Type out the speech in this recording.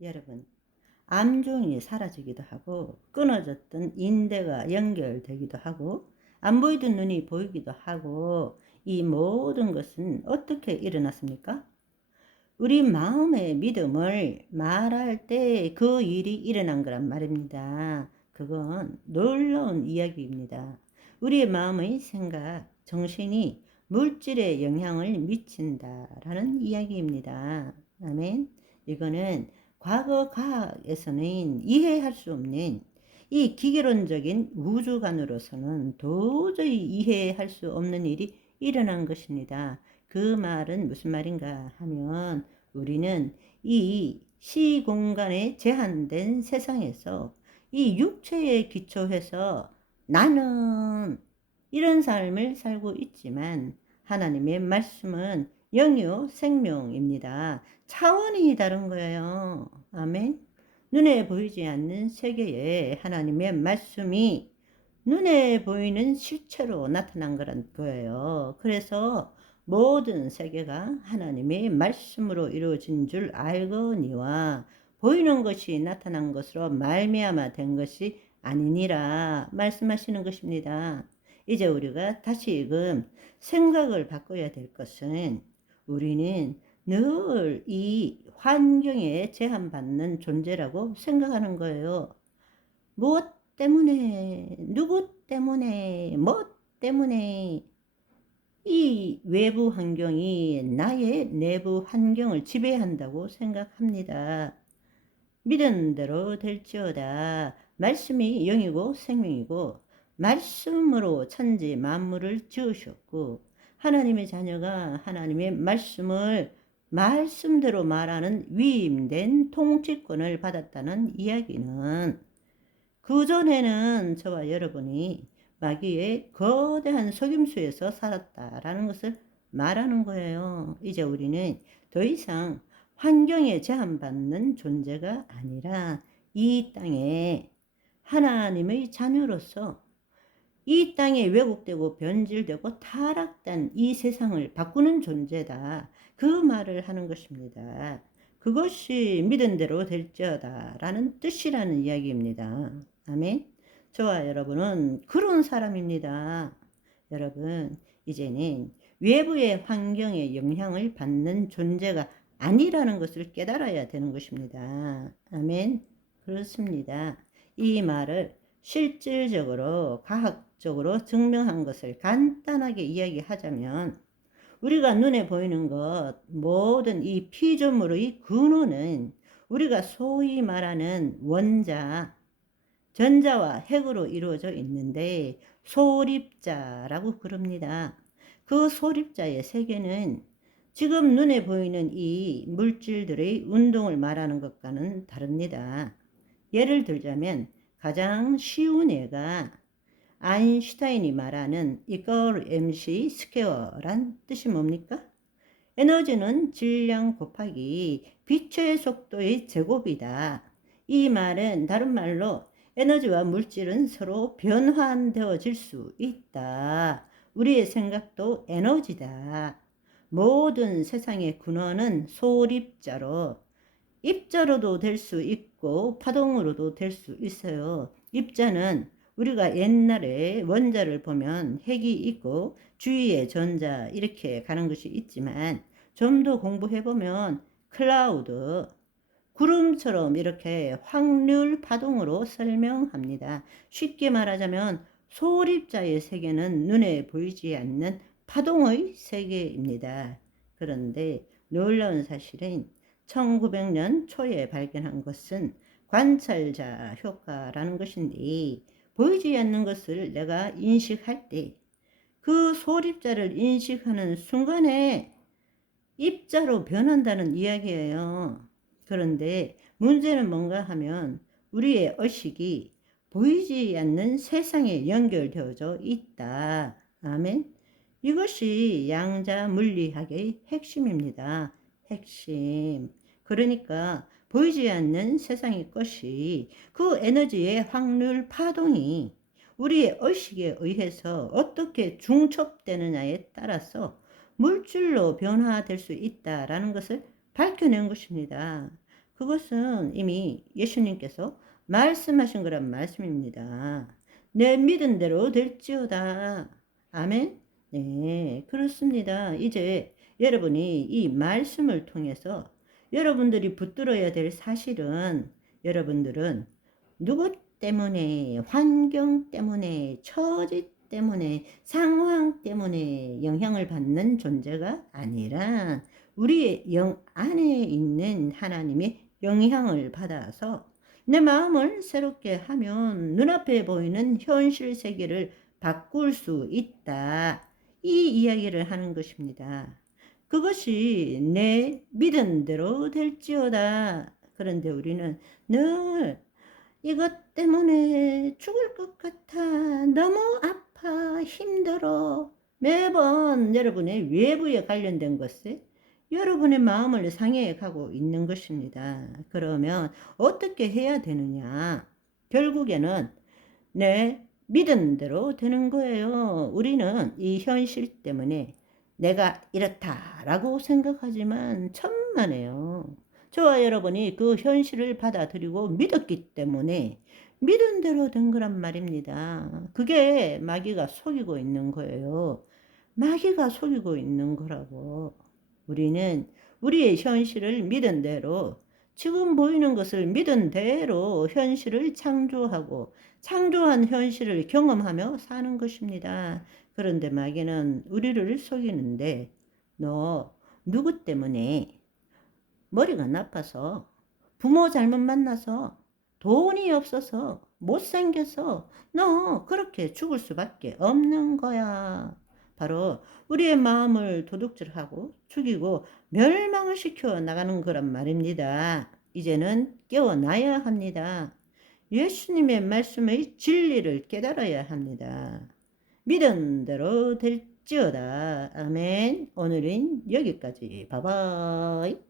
여러분, 암종이 사라지기도 하고 끊어졌던 인대가 연결되기도 하고 안 보이던 눈이 보이기도 하고 이 모든 것은 어떻게 일어났습니까? 우리 마음의 믿음을 말할 때 그 일이 일어난 거란 말입니다. 그건 놀라운 이야기입니다. 우리의 마음의 생각, 정신이 물질에 영향을 미친다라는 이야기입니다. 아멘. 이거는 과거 과학에서는 이해할 수 없는 이 기계론적인 우주관으로서는 도저히 이해할 수 없는 일이 일어난 것입니다. 그 말은 무슨 말인가 하면 우리는 이 시공간에 제한된 세상에서 이 육체에 기초해서 나는 이런 삶을 살고 있지만 하나님의 말씀은 영이요 생명입니다. 차원이 다른 거예요. 아멘. 눈에 보이지 않는 세계에 하나님의 말씀이 눈에 보이는 실체로 나타난 거란 거예요. 그래서 모든 세계가 하나님의 말씀으로 이루어진 줄 알거니와 보이는 것이 나타난 것으로 말미암아 된 것이 아니니라 말씀하시는 것입니다. 이제 우리가 다시금 생각을 바꿔야 될 것은 우리는 늘 이 환경에 제한받는 존재라고 생각하는 거예요. 무엇 때문에, 누구 때문에, 뭐 때문에 이 외부 환경이 나의 내부 환경을 지배한다고 생각합니다. 믿은 대로 될지어다. 말씀이 영이고 생명이고 말씀으로 천지 만물을 지으셨고 하나님의 자녀가 하나님의 말씀을 말씀대로 말하는 위임된 통치권을 받았다는 이야기는 그전에는 저와 여러분이 마귀의 거대한 속임수에서 살았다라는 것을 말하는 거예요. 이제 우리는 더 이상 환경에 제한받는 존재가 아니라 이 땅에 하나님의 자녀로서 이 땅에 왜곡되고 변질되고 타락된 이 세상을 바꾸는 존재다. 그 말을 하는 것입니다. 그것이 믿은 대로 될지어다 라는 뜻이라는 이야기입니다. 아멘. 저와 여러분은 그런 사람입니다. 여러분, 이제는 외부의 환경에 영향을 받는 존재가 아니라는 것을 깨달아야 되는 것입니다. 아멘. 그렇습니다. 이 말을 실질적으로 과학적으로 증명한 것을 간단하게 이야기하자면 우리가 눈에 보이는 것 모든 이 피조물의 근원은 우리가 소위 말하는 원자, 전자와 핵으로 이루어져 있는데 소립자라고 그럽니다. 그 소립자의 세계는 지금 눈에 보이는 이 물질들의 운동을 말하는 것과는 다릅니다. 예를 들자면 가장 쉬운 예가 아인슈타인이 말하는 이퀄 MC 스퀘어란 뜻이 뭡니까? 에너지는 질량 곱하기 빛의 속도의 제곱이다. 이 말은 다른 말로 에너지와 물질은 서로 변환되어질 수 있다. 우리의 생각도 에너지다. 모든 세상의 근원은 소립자로 입자로도 될 수 있고 파동으로도 될 수 있어요. 입자는 우리가 옛날에 원자를 보면 핵이 있고 주위에 전자 이렇게 가는 것이 있지만 좀 더 공부해보면 클라우드, 구름처럼 이렇게 확률 파동으로 설명합니다. 쉽게 말하자면 소립자의 세계는 눈에 보이지 않는 파동의 세계입니다. 그런데 놀라운 사실은 1900년 초에 발견한 것은 관찰자 효과라는 것인데 보이지 않는 것을 내가 인식할 때 그 소립자를 인식하는 순간에 입자로 변한다는 이야기예요. 그런데 문제는 뭔가 하면 우리의 의식이 보이지 않는 세상에 연결되어져 있다. 아멘. 이것이 양자 물리학의 핵심입니다. 핵심. 그러니까 보이지 않는 세상의 것이 그 에너지의 확률 파동이 우리의 의식에 의해서 어떻게 중첩되느냐에 따라서 물질로 변화될 수 있다라는 것을 밝혀낸 것입니다. 그것은 이미 예수님께서 말씀하신 거란 말씀입니다. 내 믿은 대로 될지어다. 아멘? 네, 그렇습니다. 이제 여러분이 이 말씀을 통해서 여러분들이 붙들어야 될 사실은 여러분들은 누구 때문에, 환경 때문에, 처지 때문에, 상황 때문에 영향을 받는 존재가 아니라 우리의 영 안에 있는 하나님의 영향을 받아서 내 마음을 새롭게 하면 눈앞에 보이는 현실 세계를 바꿀 수 있다. 이 이야기를 하는 것입니다. 그것이 내 믿은 대로 될지어다. 그런데 우리는 늘 이것 때문에 죽을 것 같아. 너무 아파. 힘들어. 매번 여러분의 외부에 관련된 것에 여러분의 마음을 상해 가고 있는 것입니다. 그러면 어떻게 해야 되느냐? 결국에는 내 믿은 대로 되는 거예요. 우리는 이 현실 때문에 내가 이렇다라고 생각하지만 천만에요. 저와 여러분이 그 현실을 받아들이고 믿었기 때문에 믿은 대로 된 거란 말입니다. 그게 마귀가 속이고 있는 거예요. 마귀가 속이고 있는 거라고. 우리는 우리의 현실을 믿은 대로, 지금 보이는 것을 믿은 대로 현실을 창조하고 창조한 현실을 경험하며 사는 것입니다. 그런데 마귀는 우리를 속이는데, 너 누구 때문에 머리가 나빠서, 부모 잘못 만나서, 돈이 없어서, 못생겨서 너 그렇게 죽을 수밖에 없는 거야. 바로 우리의 마음을 도둑질하고 죽이고 멸망을 시켜 나가는 거란 말입니다. 이제는 깨어나야 합니다. 예수님의 말씀의 진리를 깨달아야 합니다. 믿은 대로 될지어다. 아멘. 오늘은 여기까지. 바이바이.